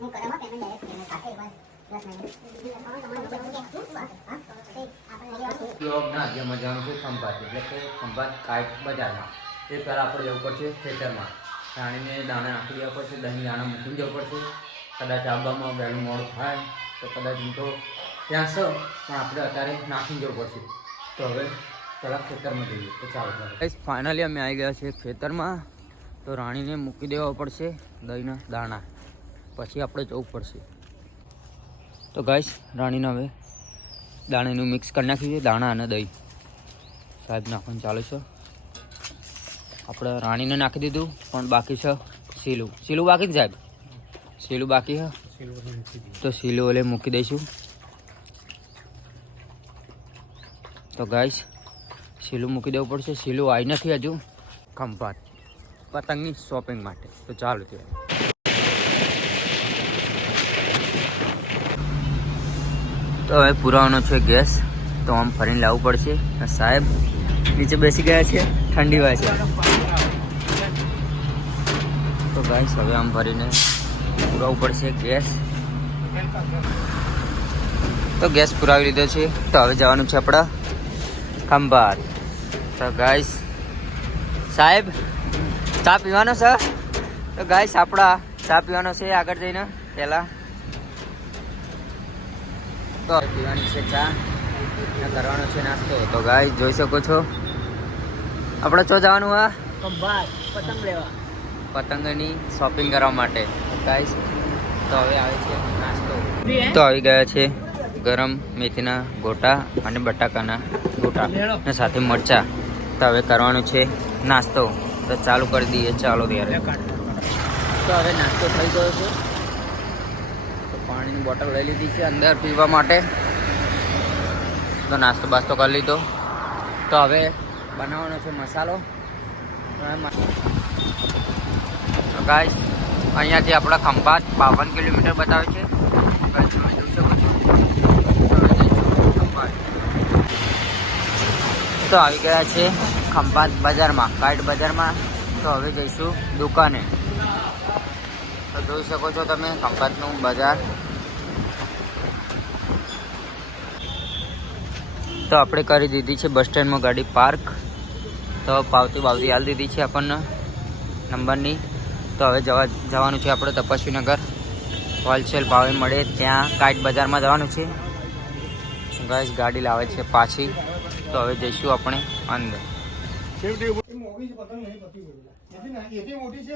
ના જેમાં જવાનું છે ખંભાત, એટલે કે ખંભાત કાઈટ બજારમાં. એ પહેલાં આપણે જવું પડશે ખેતરમાં, રાણીને દાણા નાખી દેવા પડશે, દહીં દાણા મૂકી જવું પડશે. કદાચ આવવામાં વહેલું મોડું થાય તો કદાચ હું તો ત્યાં છે, પણ આપણે અત્યારે નાખી જવું પડશે. તો હવે પહેલાં ખેતરમાં જઈએ. તો ચાલો ફાઇનલી અમે આવી ગયા છીએ ખેતરમાં. તો રાણીને મૂકી દેવા પડશે દહીંના દાણા, પછી આપણે જવું પડશે. તો ગાઈસ રાણીને હવે દાણાનું મિક્સ કરી નાખ્યું છે, દાણા અને દહીં. સાહેબ નાખવાનું ચાલુ છે. આપણે રાણીને નાખી દીધું, પણ બાકી છે સીલું બાકી છે સાહેબ, સીલું બાકી છે. તો સીલું ઓલે મૂકી દઈશું. તો ગાઈસ સીલું મૂકી દેવું પડશે. સીલું આવી નથી હજુ ખંભાત પતંગની શોપિંગ માટે. તો ચાલો ત્યારે તો હવે પુરાવાનો છે ગેસ, તો આમ ફરીને લાવવું પડશે. સાહેબ નીચે બેસી ગયા છે, ઠંડી હોય છે. તો ગાઈસ હવે આમ ફરીને પુરાવવું પડશે ગેસ. તો ગેસ પુરાવી લીધો છે. તો હવે જવાનું છે આપણા ખંભાત. તો ગાઈસ સાહેબ ચા પીવાનો છે. તો ગાઈસ આપણા ચા પીવાનો છે આગળ જઈને પહેલાં. તો પીવાની છે ચા ને કરવાનો છે નાસ્તો. તો ગાઈસ જોઈ શકો છો આપણે તો જવાનું હા ખંભાત પતંગ લેવા, પતંગની શોપિંગ કરવા માટે. ગાઈસ તો હવે આવે છે નાસ્તો. તો આવી ગયા છે ગરમ મેથીના ગોટા અને બટાકાના ગોટા અને સાથે મરચા. તો હવે કરવાનું છે નાસ્તો. તો ચાલુ કરી દઈએ. ચાલો ત્યારે. તો હવે નાસ્તો થઈ ગયો છે. તો પાણીની બોટલ લઈ લીધી છે અંદર પીવા માટે. તો નાસ્તો બાસ્તો કરી લીધો. તો હવે બનાવવાનો છે મસાલો. તો ગાઈસ અહીંયાથી આપણા ખંભાત 52 કિલોમીટર બતાવે છે. તમે જોઈ શકો છો. તો આવી ગયા છે ખંભાત બજારમાં, કાઈટ બજારમાં. તો હવે જઈશું દુકાને. તો જોઈ શકો છો તમે ખંભાતનું બજાર. તો આપણે કરી દીધી છે બસ સ્ટેન્ડમાં ગાડી પાર્ક. તો પાવતી હાલ દીધી છે આપણને નંબરની. તો હવે જવાનું છે આપણે તપસ્વીનગર. હોલસેલ ભાવે મળે ત્યાં કાઈટ બજારમાં જવાનું છે. ગાઈસ ગાડી લાવે છે પાછી. તો હવે જઈશું આપણે અંદર.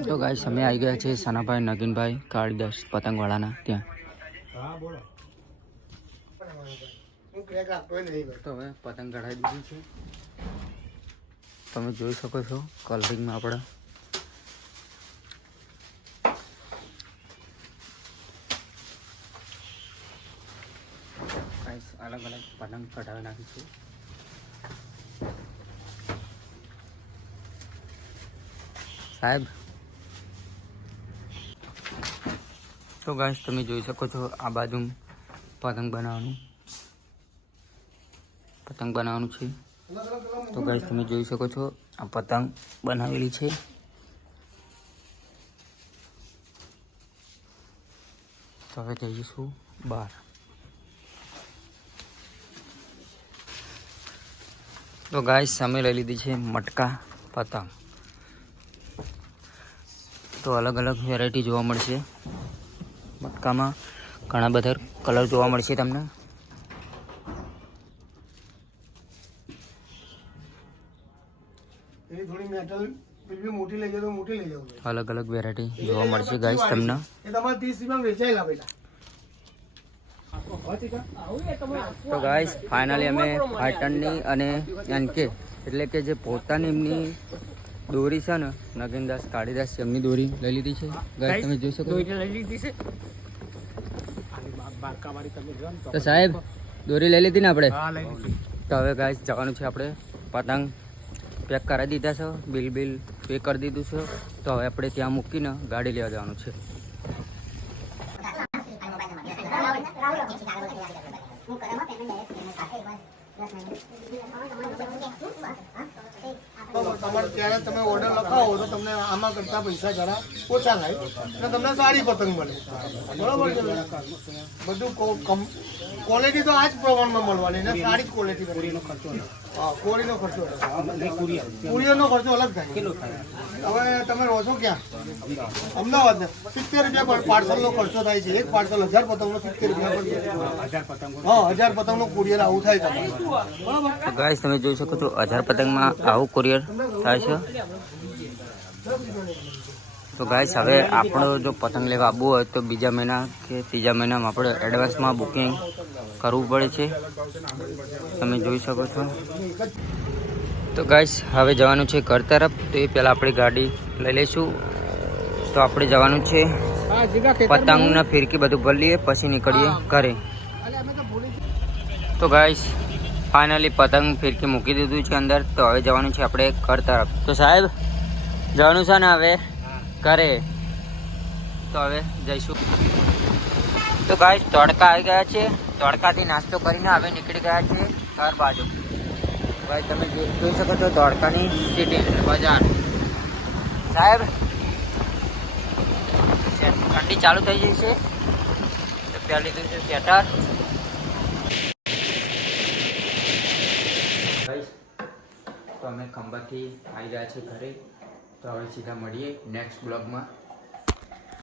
તો ગાઈસ અમે આવી ગયા છે સનાભાઈ નગીનભાઈ કાળીદાસ પતંગવાળાના ત્યાં. તો હવે પતંગ કઢાવી દીધી છે. તમે જોઈ શકો છો કલરિંગમાં આપણે. અલગ અલગ પતંગ કઢાવી નાખી છે. સાહેબ તો ગાઈસ તમે જોઈ શકો છો આ બાજુ પતંગ બનાવવાનું છે. તો ગાઈસ તમે જોઈ શકો છો આ પતંગ બનાવેલી છે. તો હવે જઈશું બહાર. તો ગાઈસ અમે લઈ લીધી છે મટકા પતંગ. તો અલગ અલગ વેરાયટી જોવા મળશે મટકામાં. ઘણા બધા કલર જોવા મળશે તમને. અલગ અલગ વેરાયટી જોવા મળશે ગાઈસ તમને. તો ગાઈસ ફાઇનલી અમે ફાઇટનની અને એનકે એટલે કે જે પોતાની એમની દોરી છે ને નગીનદાસ કાળીદાસ એમની દોરી લઈ લીધી છે. ગાઈસ તમે જોઈ શકો તો સાહેબ દોરી લઈ લીધી ને આપણે. તો હવે ગાઈસ જવાનું છે આપણે. પતંગ પેક કરાવી દીધા છે, બિલ પે કરી દીધું છે. તો હવે આપણે ત્યાં મૂકીને ગાડી લેવા જવાનું છે. અમારે ત્યારે તમે ઓર્ડર લખાવો તો તમને આમાં કરતા પૈસા જરા ઓછા થાય અને તમને સારી પતંગ મળે. બરોબર છે? બધું ક્વોલિટી તો આ જ પ્રમાણમાં મળવાની ને સારી જ ક્વોલિટી. કોરીનો ખર્ચો હા, કોરીનો ખર્ચો કુરિયરનો ખર્ચો અલગ થાય. હવે તમે રહો છો ક્યાં? અમદાવાદ. 70 રૂપિયા પાર્સલનો ખર્ચો થાય છે. એક પાર્સલ 1000 પતંગનો 70 રૂપિયા પડશે. 1000 પતંગનો કુરિયર આવું થાય તમારે. બરાબર. ગાઈસ તમે જોઈ શકો છો 1000 પતંગમાં આવું કુરિયર થાય છે. તો ગાઈસ હવે આપણો જો પતંગ લેવા આવવું હોય તો બીજા મહિના કે ત્રીજા મહિનામાં આપણે એડવાન્સમાં બુકિંગ કરવું પડે છે. તમે જોઈ શકો છો. તો ગાઈસ હવે જવાનું છે ઘર તરફ. તો એ પહેલાં આપણી ગાડી લઈ લઈશું. તો આપણે જવાનું છે પતંગના ફિરકી બધું ભરી લઈએ પછી નીકળીએ ઘરે. તો ગાઈસ ફાઇનલી પતંગ ફિરકી મૂકી દીધું છે અંદર. તો હવે જવાનું છે આપણે ઘર તરફ. તો સાહેબ જવાનું છે ને હવે ઘરે. તો હવે જઈશું. તો ગાઈસ તડકા આવી ગયા છે. તડકાથી નાસ્તો કરીને હવે નીકળી ગયા છે ઘર બાજુ. ભાઈ તમે જોઈ શકો છો તડકાની સ્થિતિ બજાર. સાહેબ ઠંડી ચાલુ થઈ ગઈ છે. તો ત્યાં લીધું છે સ્વેટર. તો અમે ખંભાતથી આવી રહ્યા છીએ ઘરે. તો હવે સીધા મળીએ નેક્સ્ટ બ્લોગમાં.